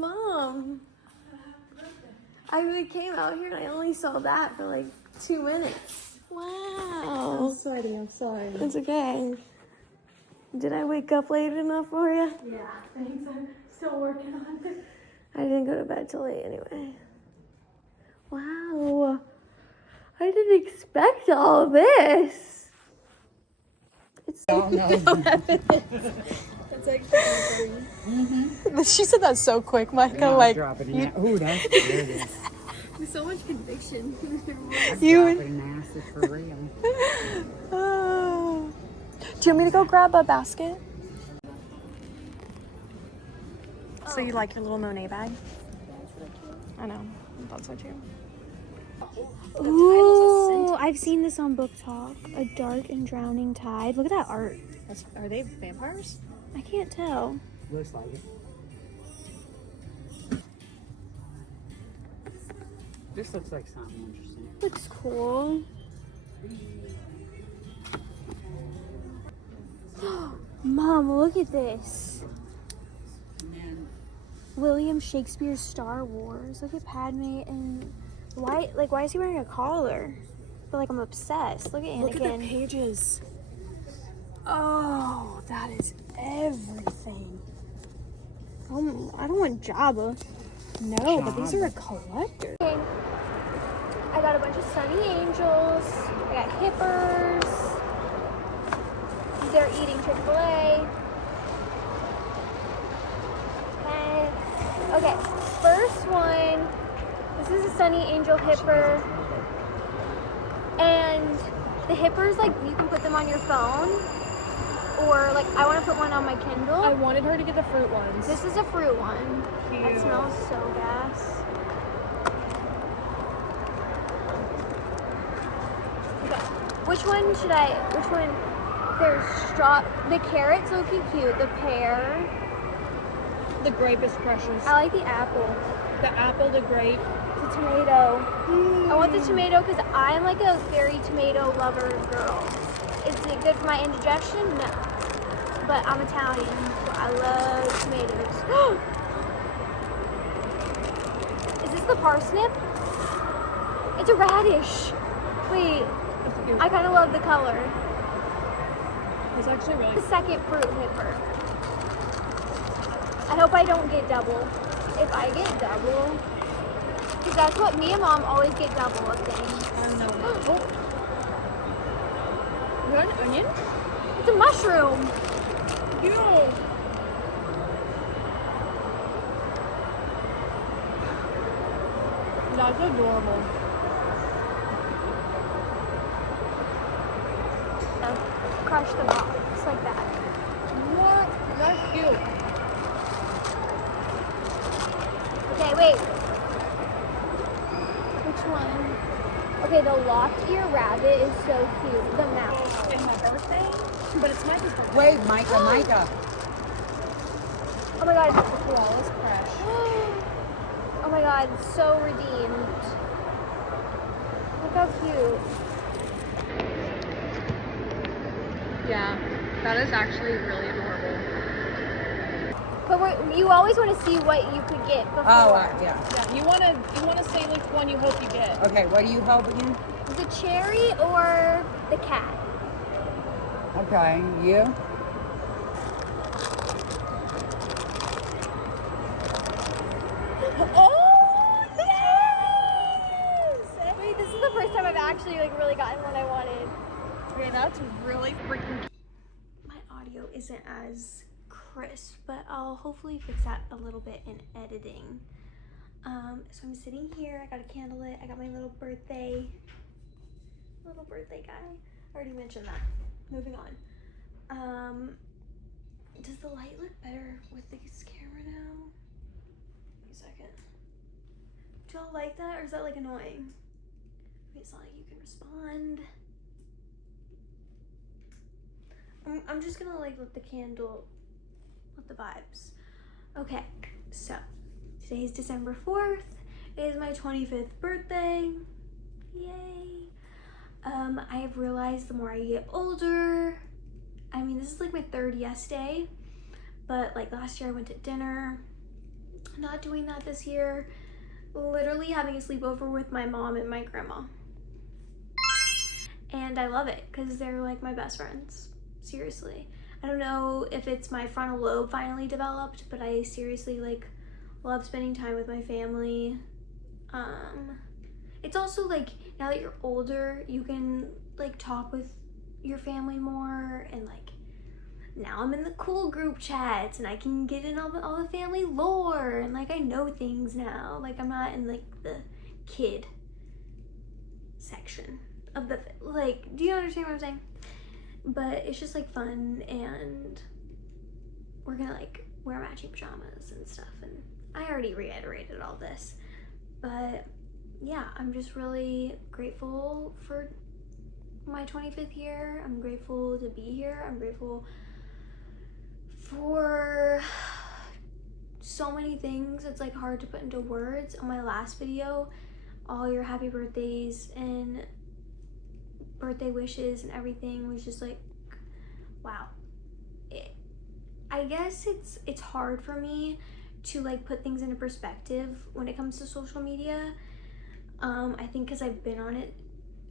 Mom, I came out here and I only saw that for like 2 minutes. Wow. I'm sorry. It's okay. Did I wake up late enough for you? Yeah, thanks. I'm still working on it. I didn't go to bed till 8 anyway. Wow. I didn't expect all of this. It's so That's actually funny. She said that so quick, Micah. Yeah, like, drop it in that. Ooh, that's good. with so much conviction. You Drop it in acid for real. Oh. Do you want me to go grab a basket? So you like your little Monet bag? I know. I thought so too. Ooh, I've seen this on Book Talk. A dark and drowning tide. Look at that art. Are they vampires? I can't tell. Looks like it. This looks like something interesting. Looks cool. Mom, look at this. And then William Shakespeare's Star Wars. Look at Padme and why is he wearing a collar? But like I'm obsessed. Look at Anakin. Look at the pages. Oh, that is everything. I don't want Jabba. No, but these are a collector. Okay. I got a bunch of Sunny Angels. I got Hippers. They're eating Chick-fil-A. And okay, first one. This is a Sunny Angel Hipper. And the Hippers, like, you can put them on your phone. Or, like, I want to put one on my Kindle. I wanted her to get the fruit ones. This is a fruit one. Cute. That smells so gas. Okay. Which one? There's the carrot's looking cute. The pear. The grape is precious. I like the apple. The apple, the grape. The tomato. I want the tomato because I'm like a very tomato lover girl. Is it good for my indigestion? No. But I'm Italian, so I love tomatoes. Is this the parsnip? It's a radish. Wait, I kind of love the color. It's actually really The second fruit hipper. I hope I don't get double. If I get double, because that's what me and Mom always get double of things. I don't know. Oh. You got an onion? It's a mushroom. Ew. That's adorable. Crush the box like that. What? That's cute. Okay, wait. Which one? Okay, the locked ear rabbit is so cute. The mouse. In my birthday? But it's Micah's birthday. wait, Micah. Oh my god. Flawless crash. Oh my god, so redeemed. Look how cute. Yeah, that is actually really adorable. But you always want to see what you could get before. Oh, yeah. Yeah, you wanna say which one you hope you get. Okay, what do you hope again? The cherry or the cat? Okay, you? Oh, yes! Wait, this is the first time I've actually like really gotten what I wanted. Okay, that's really freaking. My audio isn't as crisp, but I'll hopefully fix that a little bit in editing. So I'm sitting here, I got a candle lit, I got my little birthday guy. I already mentioned that. Moving on. Does the light look better with this camera now? Wait a second. Do y'all like that, or is that like annoying? Wait, it's not like you can respond. I'm just gonna like let the candle, let the vibes. Okay, so today's December 4th. It is my 25th birthday. Yay. I have realized the more I get older, I mean, this is like my third yes day, but like last year I went to dinner not doing that this year. Literally having a sleepover with my mom and my grandma. And I love it because they're like my best friends. Seriously. I don't know if it's my frontal lobe finally developed, but I seriously like love spending time with my family. It's also like now that you're older, you can like talk with your family more, and like now I'm in the cool group chats and I can get in all the family lore, and like I know things now. Like I'm not in like the kid section of the like, do you understand what I'm saying? But it's just like fun, and we're gonna like wear matching pajamas and stuff, and I already reiterated all this, but yeah, I'm just really grateful for my 25th year. I'm grateful to be here. I'm grateful for so many things. It's like hard to put into words. On my last video, all your happy birthdays and birthday wishes and everything was just like, wow. I guess it's hard for me to like put things into perspective when it comes to social media. I think because I've been on it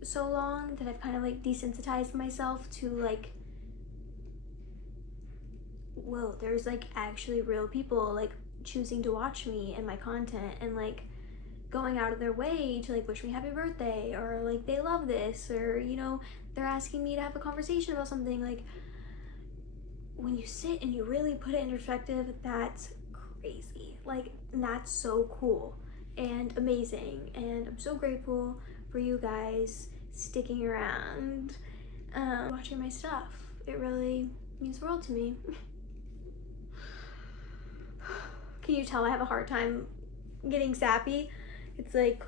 so long that I've kind of like desensitized myself to like, whoa, there's like actually real people like choosing to watch me and my content, and like going out of their way to like wish me happy birthday, or like they love this, or you know, they're asking me to have a conversation about something. Like when you sit and you really put it in perspective, that's crazy. Like that's so cool and amazing, and I'm so grateful for you guys sticking around, watching my stuff. It really means the world to me. Can you tell I have a hard time getting sappy? It's like,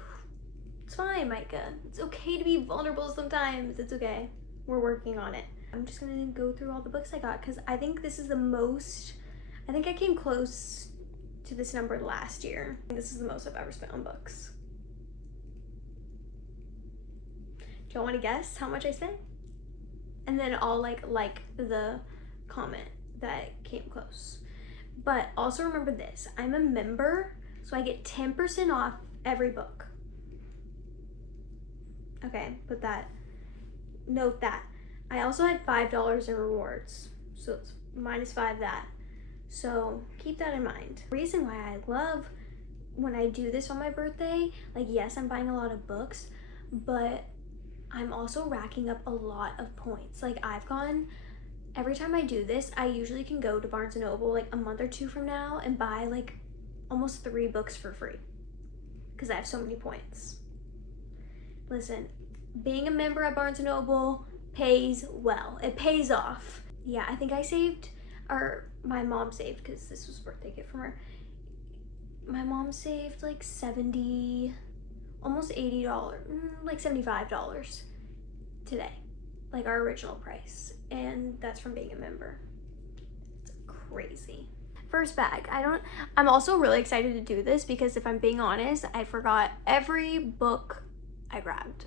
it's fine, Mikah. It's okay to be vulnerable sometimes. It's okay. We're working on it. I'm just gonna go through all the books I got, because I think this is the most, I think I came close to this number last year. This is the most I've ever spent on books. Do y'all want to guess how much I spent? And then I'll like the comment that came close. But also remember this, I'm a member, so I get 10% off every book. Okay, note that. I also had $5 in rewards, so it's -5 that. So keep that in mind. The reason why I love when I do this on my birthday, like yes, I'm buying a lot of books, but I'm also racking up a lot of points. Like every time I do this, I usually can go to Barnes & Noble like a month or two from now and buy like almost 3 books for free because I have so many points. Listen, being a member at Barnes & Noble pays well. It pays off. Yeah, I think I saved, or my mom saved, because this was a birthday gift from her. My mom saved like $70, almost $80, like $75 today, like our original price, and that's from being a member. It's crazy. First bag, I'm also really excited to do this because if I'm being honest, I forgot every book I grabbed.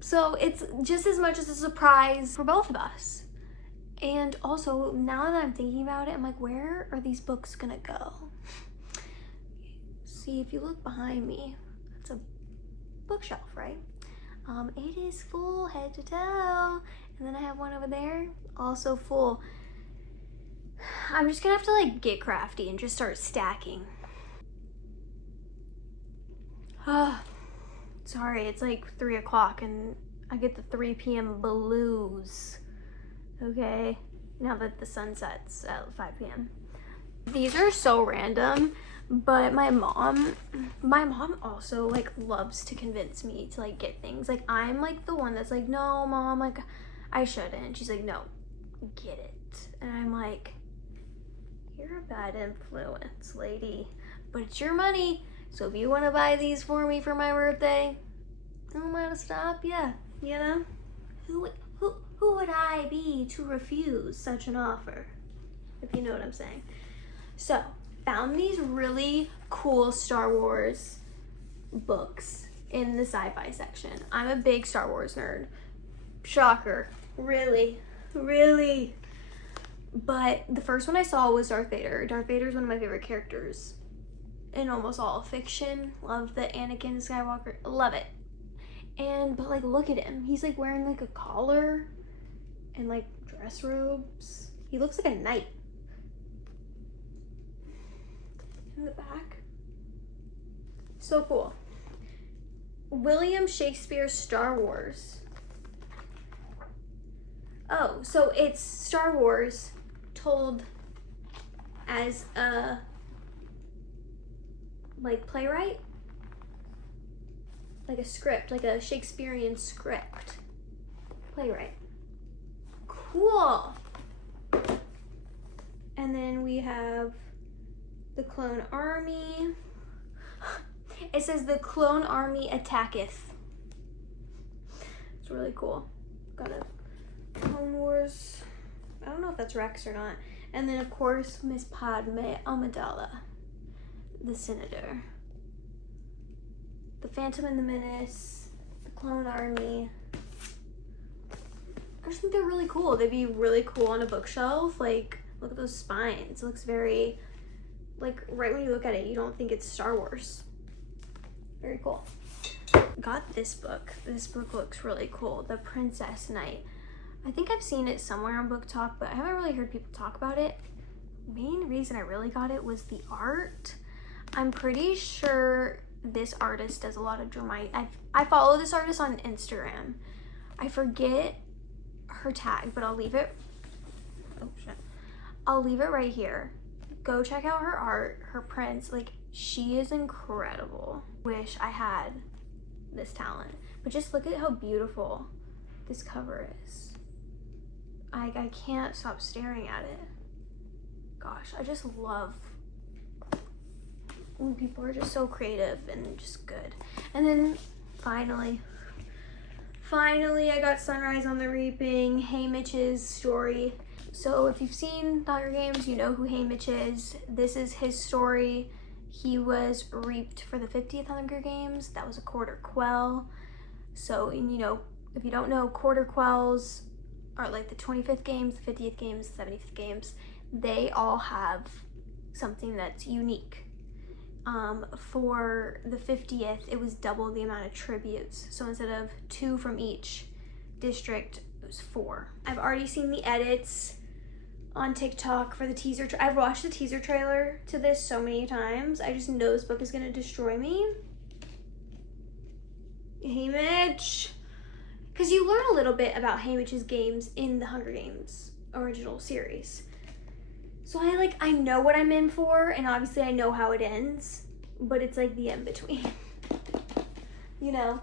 So it's just as much as a surprise for both of us. And also, now that I'm thinking about it, I'm like, where are these books gonna go? See, if you look behind me, it's a bookshelf, right? It is full head to toe. And then I have one over there, also full. I'm just gonna have to like get crafty and just start stacking. Sorry, it's like 3 o'clock and I get the 3 p.m. blues. Okay, now that the sun sets at 5 p.m. These are so random, but my mom also like loves to convince me to like get things. Like I'm like the one that's like, no mom, like I shouldn't. She's like, no, get it. And I'm like, you're a bad influence, lady, but it's your money. So if you want to buy these for me for my birthday, don't let us stop ya, you know? Who would I be to refuse such an offer? If you know what I'm saying. So, found these really cool Star Wars books in the sci-fi section. I'm a big Star Wars nerd. Shocker. Really. But the first one I saw was Darth Vader. Darth Vader is one of my favorite characters in almost all fiction. Love the Anakin Skywalker, love it. But like, look at him. He's like wearing like a collar and like dress robes. He looks like a knight. In the back. So cool. William Shakespeare's Star Wars. Oh, so it's Star Wars told as a like playwright, like a script, like a Shakespearean script. Playwright. Cool. And then we have the Clone Army. It says the Clone Army attacketh. It's really cool. Got a Clone Wars. I don't know if that's Rex or not. And then of course Miss Padme Amidala, the Senator. The Phantom and the Menace, the Clone Army. I just think they're really cool. They'd be really cool on a bookshelf. Like, look at those spines. It looks very, like, right when you look at it, you don't think it's Star Wars. Very cool. Got this book. This book looks really cool. The Princess Knight. I think I've seen it somewhere on Book Talk, but I haven't really heard people talk about it. Main reason I really got it was the art. I'm pretty sure this artist does a lot of dramatic. I follow this artist on Instagram. I forget her tag, but I'll leave it. Oh shit. I'll leave it right here. Go check out her art, her prints. Like, she is incredible. Wish I had this talent. But just look at how beautiful this cover is. I can't stop staring at it. Gosh, I just love when people are just so creative and just good. And then finally I got Sunrise on the Reaping, Haymitch's story. So if you've seen The Hunger Games, you know who Haymitch is. This is his story. He was reaped for the 50th Hunger Games. That was a quarter quell. So, and you know, if you don't know, quarter quells are like the 25th games, the 50th games, the 75th games. They all have something that's unique. For the 50th, it was double the amount of tributes. So instead of 2 from each district, it was 4. I've already seen the edits on TikTok for the teaser. I've watched the teaser trailer to this so many times. I just know this book is gonna destroy me. Haymitch. Because you learn a little bit about Haymitch's games in the Hunger Games original series. So I know what I'm in for, and obviously I know how it ends, but it's like the in-between, you know?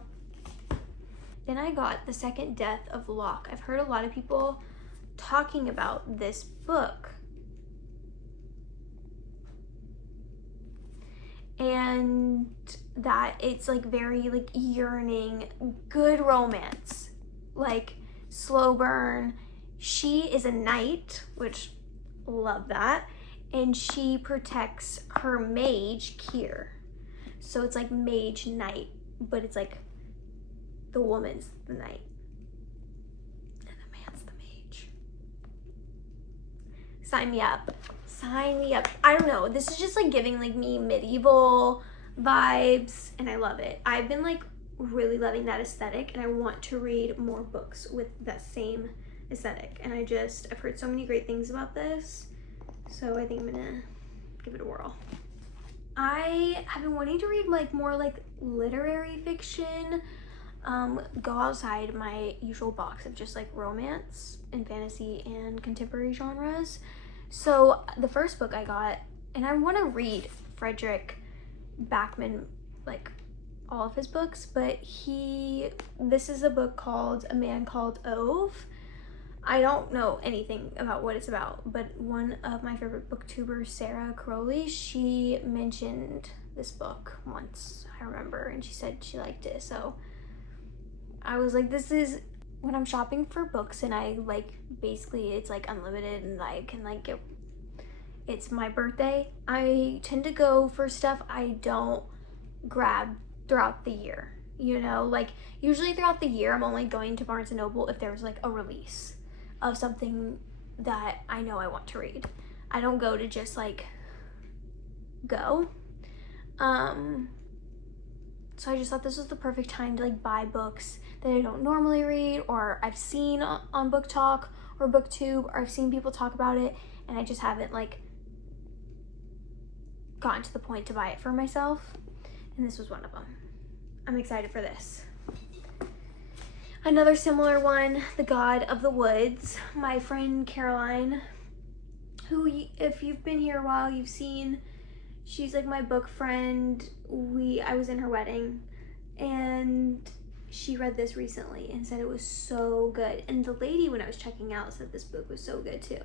Then I got The Second Death of Locke. I've heard a lot of people talking about this book. And that it's like very like yearning, good romance, like slow burn. She is a knight, which love that, and she protects her mage Kier. So it's like mage knight, but it's like the woman's the knight and the man's the mage. Sign me up. Sign me up. I don't know, this is just like giving like me medieval vibes, and I love it. I've been like really loving that aesthetic, and I want to read more books with that same aesthetic, and I've heard so many great things about this, so I think I'm gonna give it a whirl. I have been wanting to read like more like literary fiction, go outside my usual box of just like romance and fantasy and contemporary genres. So the first book I got, and I want to read Frederick Backman, like all of his books, but this is a book called A Man Called Ove. I don't know anything about what it's about, but one of my favorite booktubers, Sarah Crowley, she mentioned this book once, I remember, and she said she liked it. So I was like, this is when I'm shopping for books, and I like, basically it's like unlimited, and I can like get, it's my birthday, I tend to go for stuff I don't grab throughout the year, you know? Like usually throughout the year I'm only going to Barnes & Noble if there's like a release of something that I know I want to read. I don't go to just like go. So I just thought this was the perfect time to like buy books that I don't normally read, or I've seen on Book Talk or BookTube, or I've seen people talk about it and I just haven't like gotten to the point to buy it for myself. And this was one of them. I'm excited for this. Another similar one, The God of the Woods. My friend Caroline, who if you've been here a while, you've seen, she's like my book friend. I was in her wedding and she read this recently and said it was so good. And the lady, when I was checking out, said this book was so good too.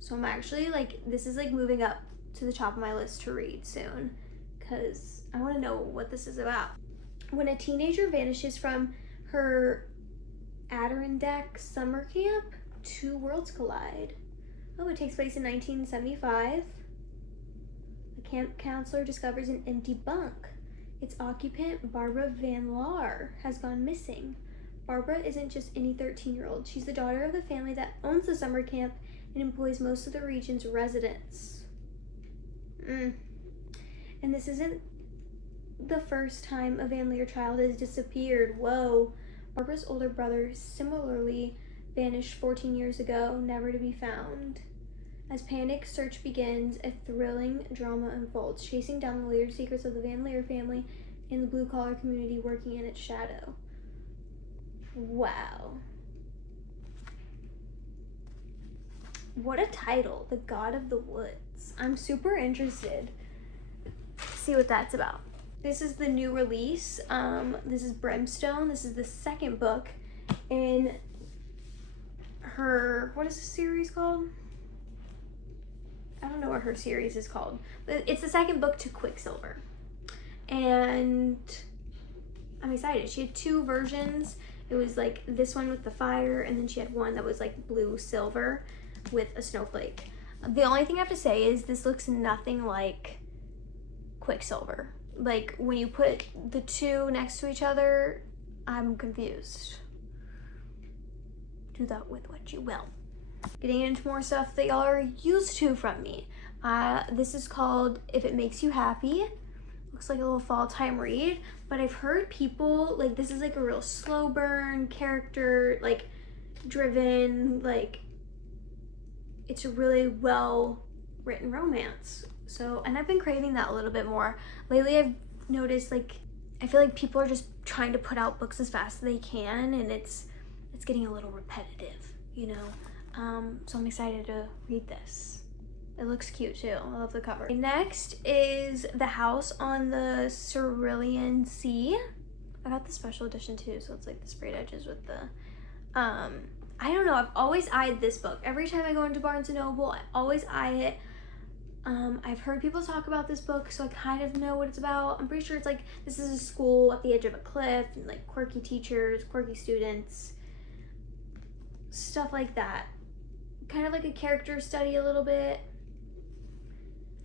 So I'm actually like, this is like moving up to the top of my list to read soon because I want to know what this is about. When a teenager vanishes from her Adirondack summer camp, two worlds collide. Oh, it takes place in 1975. A camp counselor discovers an empty bunk. Its occupant, Barbara Van Laar, has gone missing. Barbara isn't just any 13-year-old. She's the daughter of the family that owns the summer camp and employs most of the region's residents. And this isn't the first time a Van Laar child has disappeared. Whoa. Barbara's older brother similarly vanished 14 years ago, never to be found. As panic search begins, a thrilling drama unfolds, chasing down the layered secrets of the Van Laar family and the blue-collar community working in its shadow. Wow. What a title, The God of the Woods. I'm super interested to see what that's about. This is the new release. This is Brimstone. This is the second book in her, what is this series called? I don't know what her series is called. But it's the second book to Quicksilver. And I'm excited. She had two versions. It was like this one with the fire, and then she had one that was like blue silver with a snowflake. The only thing I have to say is this looks nothing like Quicksilver. Like when you put the two next to each other, I'm confused. Do that with what you will. Getting into more stuff that y'all are used to from me. This is called If It Makes You Happy. Looks like a little fall time read, but I've heard people, like this is like a real slow burn, character, like driven, like it's a really well written romance. So, and I've been craving that a little bit more. Lately I've noticed like, I feel like people are just trying to put out books as fast as they can, and it's getting a little repetitive, you know? So I'm excited to read this. It looks cute too. I love the cover. Next is The House on the Cerulean Sea. I got the special edition too, so it's like the sprayed edges with the, I don't know, I've always eyed this book. Every time I go into Barnes & Noble, I always eye it. I've heard people talk about this book, so I kind of know what it's about. I'm pretty sure it's like, this is a school at the edge of a cliff, and like quirky teachers, quirky students, stuff like that. Kind of like a character study a little bit.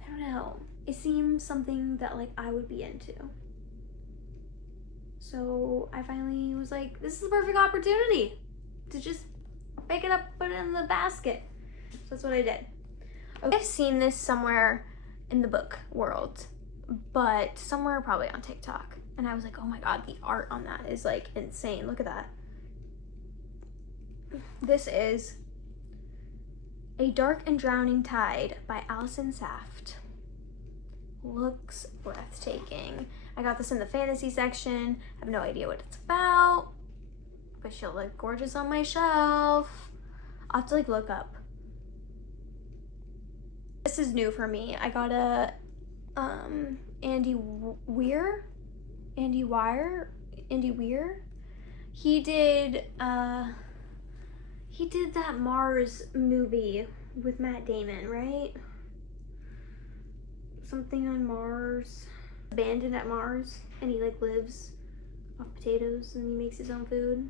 I don't know. It seems something that like I would be into. So I finally was like, this is the perfect opportunity to just pick it up, put it in the basket. So that's what I did. Okay. I've seen this somewhere in the book world, but somewhere probably on TikTok. And I was like, oh my God, the art on that is like insane. Look at that. This is A Dark and Drowning Tide by Allison Saft. Looks breathtaking. I got this in the fantasy section. I have no idea what it's about, but she'll look gorgeous on my shelf. I'll have to like look up. This is new for me. I got a Andy Weir. He did that Mars movie with Matt Damon, right? Something on Mars. Abandoned at Mars, and he like lives off potatoes and he makes his own food.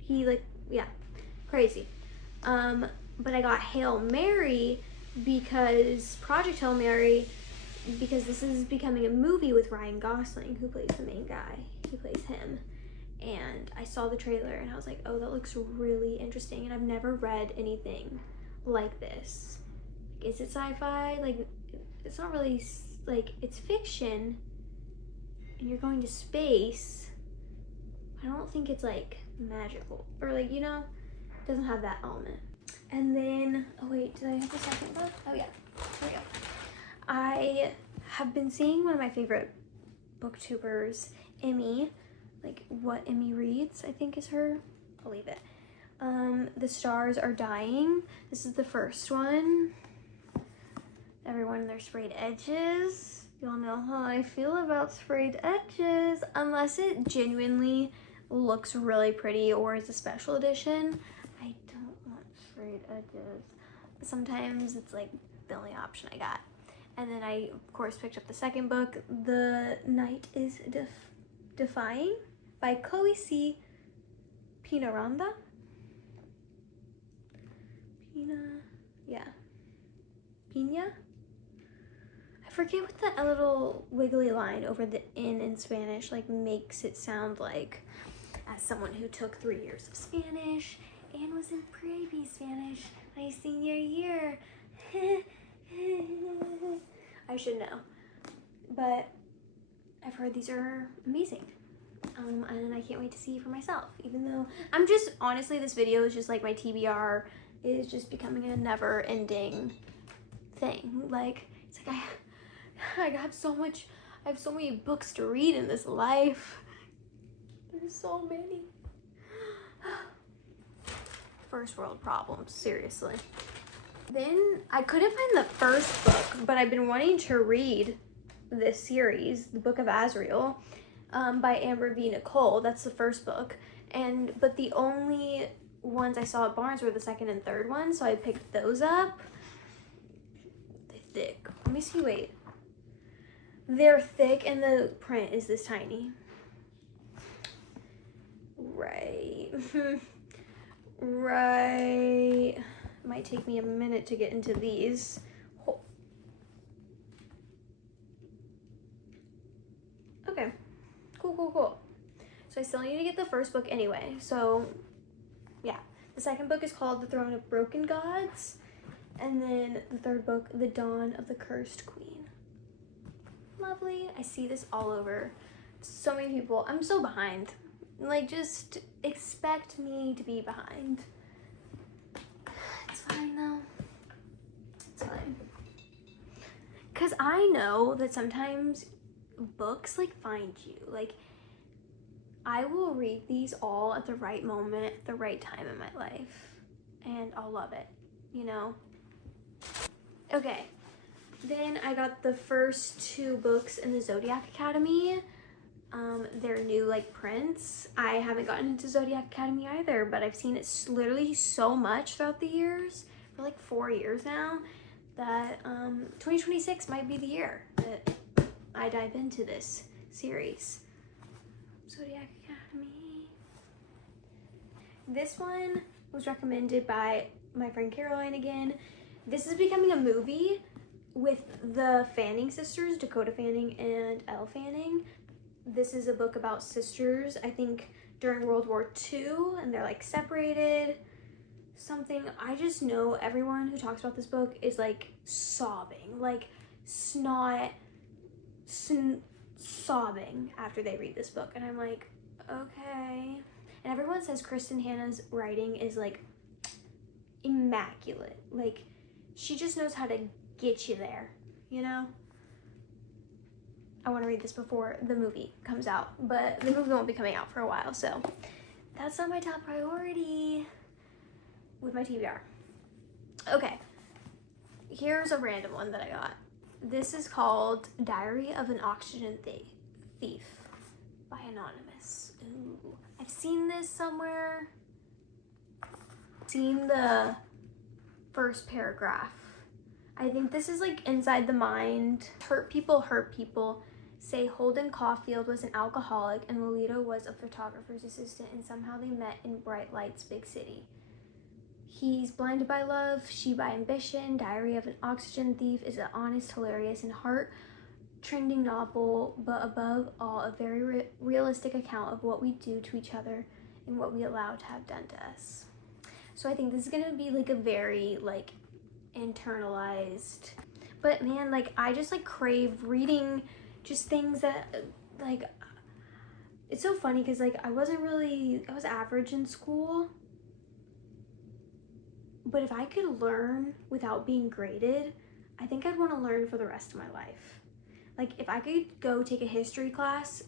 He like, yeah, crazy. But I got Hail Mary because Project Hail Mary, because this is becoming a movie with Ryan Gosling, who plays the main guy. He plays him. And I saw the trailer and I was like, oh, that looks really interesting. And I've never read anything like this. Is it sci-fi? Like, it's not really, like, it's fiction, and you're going to space. I don't think it's like magical or like, you know, it doesn't have that element. And then, oh wait, did I have the second book? Oh yeah, here we go. I have been seeing one of my favorite booktubers, Emmy, like What Emmy Reads, I think is her. I'll leave it. The Stars Are Dying. This is the first one. Everyone, their sprayed edges. Y'all know how I feel about sprayed edges. Unless it genuinely looks really pretty or is a special edition, I don't want sprayed edges. Sometimes it's like the only option I got. And then I, of course, picked up the second book, The Night is Defying by Chloe C. Pinaranda. Pina? I forget what that little wiggly line over the in Spanish like makes it sound like. As someone who took 3 years of Spanish and was in pre-AP Spanish my senior year. I should know. But I've heard these are amazing. And I can't wait to see for myself, even though I'm just, honestly, this video is just like my TBR is just becoming a never ending thing. Like, it's like I have so many books to read in this life. There's so many. First world problems, seriously. Then I couldn't find the first book, but I've been wanting to read this series, The Book of Azrael, by Amber V. Nicole. That's the first book. But the only ones I saw at Barnes were the second and third one, so I picked those up. They're thick. Let me see, wait. They're thick and the print is this tiny. Right. Right. Might take me a minute to get into these. Okay. Cool. So I still need to get the first book anyway. So, yeah. The second book is called The Throne of Broken Gods. And then the third book, The Dawn of the Cursed Queen. Lovely. I see this all over. So many people. I'm so behind. Like, just expect me to be behind. It's fine though. It's fine. Because I know that sometimes books like find you. Like, I will read these all at the right moment, at the right time in my life, and I'll love it, you know? Okay, then I got the first 2 books in the Zodiac Academy. They're new like prints. I haven't gotten into Zodiac Academy either, but I've seen it literally so much throughout the years, for like 4 years now, that 2026 might be the year that I dive into this series. Zodiac Academy. This one was recommended by my friend Caroline again. This is becoming a movie with the Fanning sisters, Dakota Fanning and Elle Fanning. This is a book about sisters, I think during World War II, and they're like separated, something. I just know everyone who talks about this book is like sobbing, like sobbing after they read this book, and I'm like, okay. And everyone says Kristen Hanna's writing is like immaculate. Like, she just knows how to get you there, you know? I want to read this before the movie comes out, but the movie won't be coming out for a while, so that's not my top priority with my TBR. Okay, here's a random one that I got. This is called Diary of an Oxygen Thief by Anonymous. Ooh, I've seen this somewhere. Seen the first paragraph. I think this is like Inside the Mind. Hurt people. Say Holden Caulfield was an alcoholic and Lolita was a photographer's assistant, and somehow they met in Bright Lights, big city. He's blinded by love, she by ambition. Diary of an Oxygen Thief is an honest, hilarious, and heart-trending novel, but above all, a very realistic account of what we do to each other and what we allow to have done to us. So I think this is gonna be like a very like internalized, but man, like I just like crave reading just things that like, it's so funny because, like, I was average in school. But if I could learn without being graded, I think I'd want to learn for the rest of my life. Like, if I could go take a history class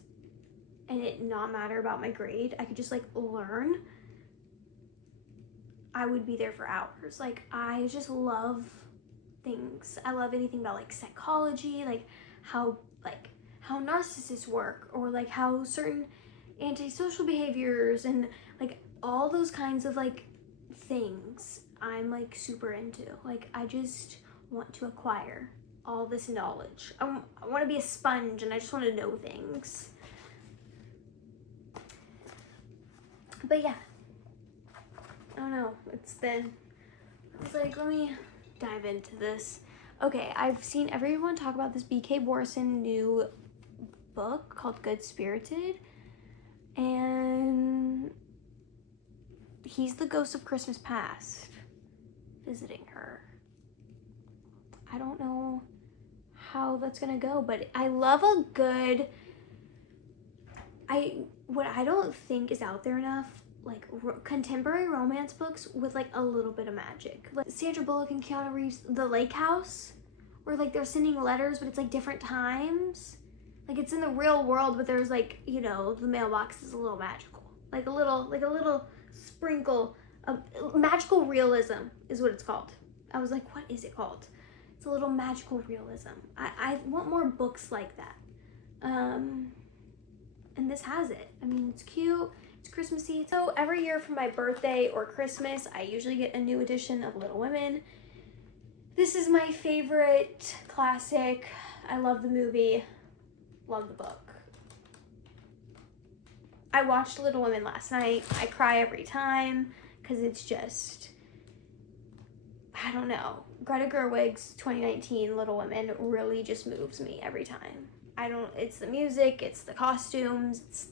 and it not matter about my grade, I could just, like, learn, I would be there for hours. Like, I just love things. I love anything about, like, psychology, like how narcissists work, or like how certain antisocial behaviors and like all those kinds of like things I'm like super into. Like, I just want to acquire all this knowledge. I want to be a sponge, and I just want to know things. But yeah, I don't know. I was like, let me dive into this. Okay, I've seen everyone talk about this B.K. Borson new book called Good Spirited, and he's the ghost of Christmas past visiting her. I don't know how that's gonna go, but I love a good, what I don't think is out there enough, like contemporary romance books with like a little bit of magic. Like Sandra Bullock and Keanu Reeves, The Lake House, where like they're sending letters, but it's like different times. Like it's in the real world, but there's like, you know, the mailbox is a little magical. Like a little sprinkle of magical realism is what it's called. I was like, what is it called? It's a little magical realism. I want more books like that. And this has it. I mean, it's cute, it's Christmassy. So every year for my birthday or Christmas, I usually get a new edition of Little Women. This is my favorite classic. I love the movie, love the book. I watched Little Women last night. I cry every time because it's just, I don't know. Greta Gerwig's 2019 Little Women really just moves me every time. It's the music, it's the costumes, it's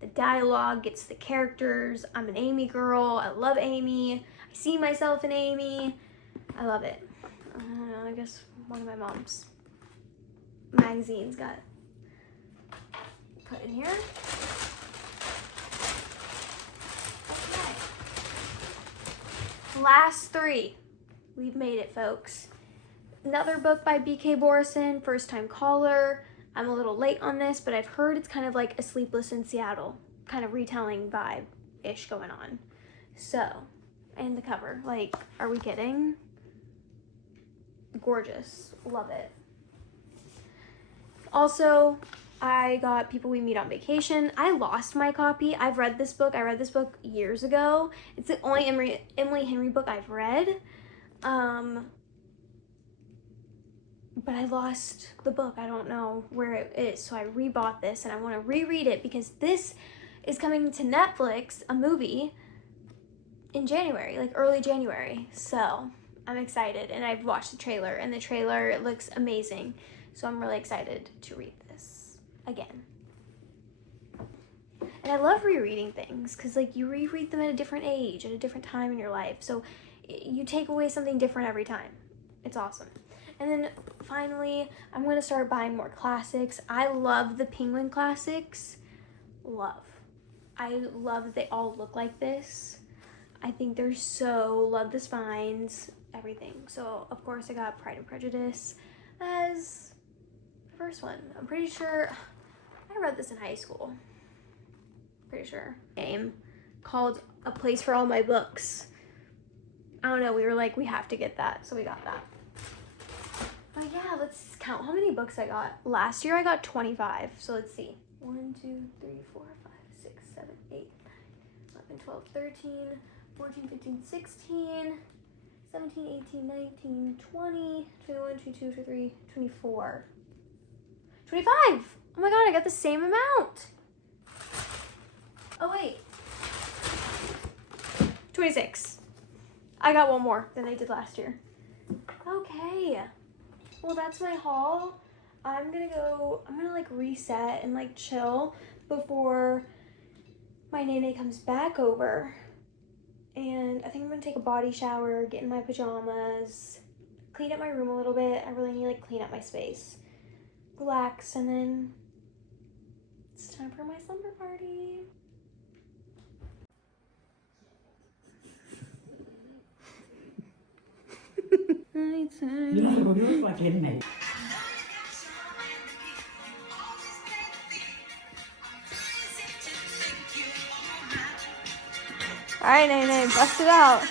the dialogue, it's the characters. I'm an Amy girl. I love Amy. I see myself in Amy. I love it. I don't know, I guess one of my mom's magazines got put in here. Okay. Last three. We've made it, folks. Another book by B.K. Borson, First Time Caller. I'm a little late on this, but I've heard it's kind of like a Sleepless in Seattle kind of retelling vibe-ish going on. So, and the cover, like, are we kidding? Gorgeous. Love it. Also, I got People We Meet on Vacation. I lost my copy. I've read this book. I read this book years ago. It's the only Emily Henry book I've read. But I lost the book. I don't know where it is. So I rebought this and I want to reread it because this is coming to Netflix, a movie, in January, like early January. So I'm excited, and I've watched the trailer, and the trailer looks amazing. So I'm really excited to read this again. And I love rereading things because like you reread them at a different age, at a different time in your life. So you take away something different every time. It's awesome. And then finally, I'm going to start buying more classics. I love the Penguin classics. I love that they all look like this. I think they're so, love the spines, everything. So, of course, I got Pride and Prejudice as the first one. I'm pretty sure, I read this in high school. Pretty sure. Game called A Place for All My Books. I don't know, we were like, we have to get that, so we got that. But yeah, let's count how many books I got. Last year I got 25, so let's see. 1, 2, 3, 4, 5, 6, 7, 8, 9, 11, 12, 13, 14, 15, 16, 17, 18, 19, 20, 21, 22, 23, 24. 25! Oh my god, I got the same amount! Oh wait. 26. I got one more than I did last year. Okay. Well, that's my haul. I'm gonna like reset and like chill before my nene comes back over. And I think I'm gonna take a body shower, get in my pajamas, clean up my room a little bit. I really need to like clean up my space, relax, and then It's time for my slumber party. All right, Nay, bust it out.